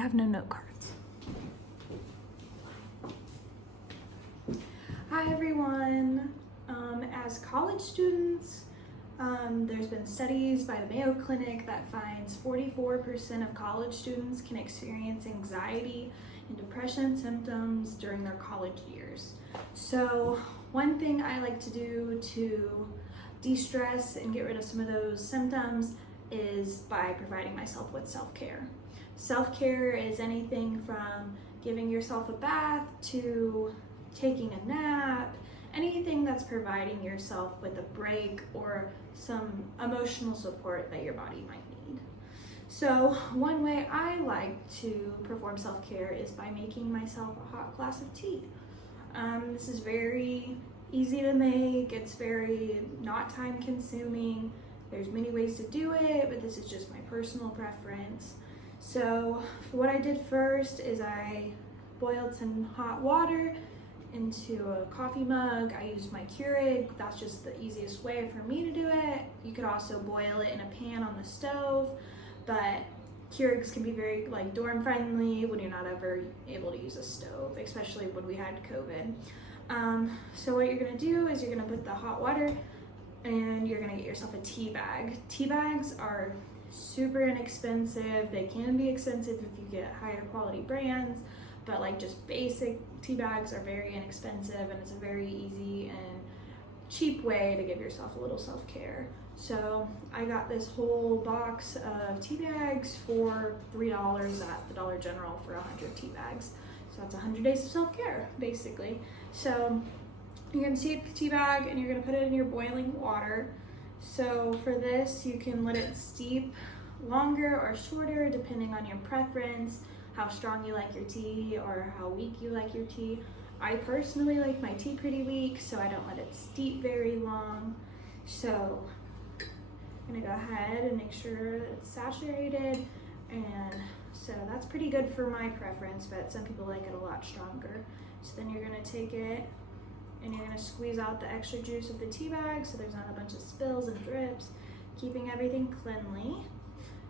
have no note cards. Hi everyone. As college students, there's been studies by the Mayo Clinic that finds 44% of college students can experience anxiety and depression symptoms during their college years. So one thing I like to do to de-stress and get rid of some of those symptoms is by providing myself with self-care. Self-care is anything from giving yourself a bath to taking a nap, anything that's providing yourself with a break or some emotional support that your body might need. So one way I like to perform self-care is by making myself a hot glass of tea. This is very easy to make, it's very not time consuming. There's many ways to do it, but this is just my personal preference. So what I did first is I boiled some hot water into a coffee mug. I used my Keurig. That's just the easiest way for me to do it. You could also boil it in a pan on the stove, but Keurigs can be very dorm friendly when you're not ever able to use a stove, especially when we had COVID. So what you're gonna do is you're gonna put the hot water and you're gonna get yourself a tea bag. Tea bags are super inexpensive. They can be expensive if you get higher quality brands, but just basic tea bags are very inexpensive, and it's a very easy and cheap way to give yourself a little self-care. So I got this whole box of tea bags for $3 at the Dollar General for 100 tea bags. So that's 100 days of self-care, basically. So you're gonna take the tea bag and you're gonna put it in your boiling water. So for this, you can let it steep longer or shorter depending on your preference, how strong you like your tea or how weak you like your tea. I personally like my tea pretty weak, so I don't let it steep very long. So I'm gonna go ahead and make sure it's saturated, and so that's pretty good for my preference, but some people like it a lot stronger. So then you're gonna take it and you're gonna squeeze out the extra juice of the tea bag so there's not a bunch of spills and drips, keeping everything cleanly.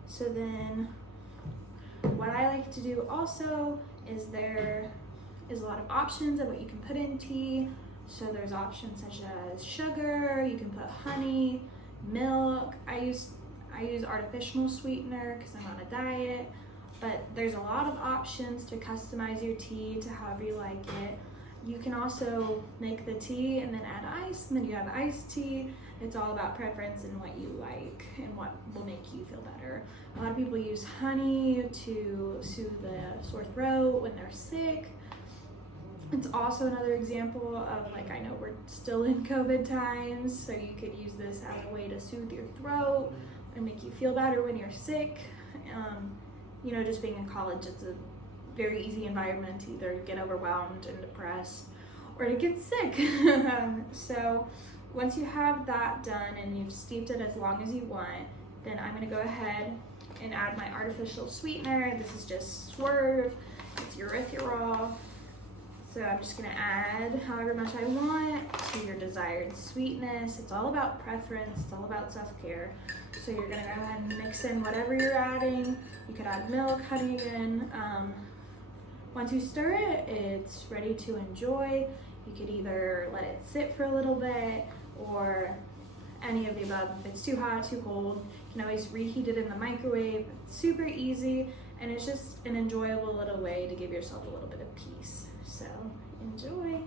So then what I like to do also is there is a lot of options of what you can put in tea. So there's options such as sugar, you can put honey, milk. I use artificial sweetener because I'm on a diet, but there's a lot of options to customize your tea to however you like it. You can also make the tea and then add ice, and then you have iced tea. It's all about preference and what you like and what will make you feel better. A lot of people use honey to soothe the sore throat when they're sick. It's also another example of I know we're still in COVID times, so you could use this as a way to soothe your throat and make you feel better when you're sick. Just being in college, it's a very easy environment to either get overwhelmed and depressed or to get sick. So once you have that done and you've steeped it as long as you want, then I'm gonna go ahead and add my artificial sweetener. This is just Swerve, it's erythritol. So I'm just gonna add however much I want to your desired sweetness. It's all about preference, it's all about self-care. So you're gonna go ahead and mix in whatever you're adding. You could add milk, honey again. Once you stir it, it's ready to enjoy. You could either let it sit for a little bit or any of the above. If it's too hot, too cold, you can always reheat it in the microwave. It's super easy, and it's just an enjoyable little way to give yourself a little bit of peace. So enjoy.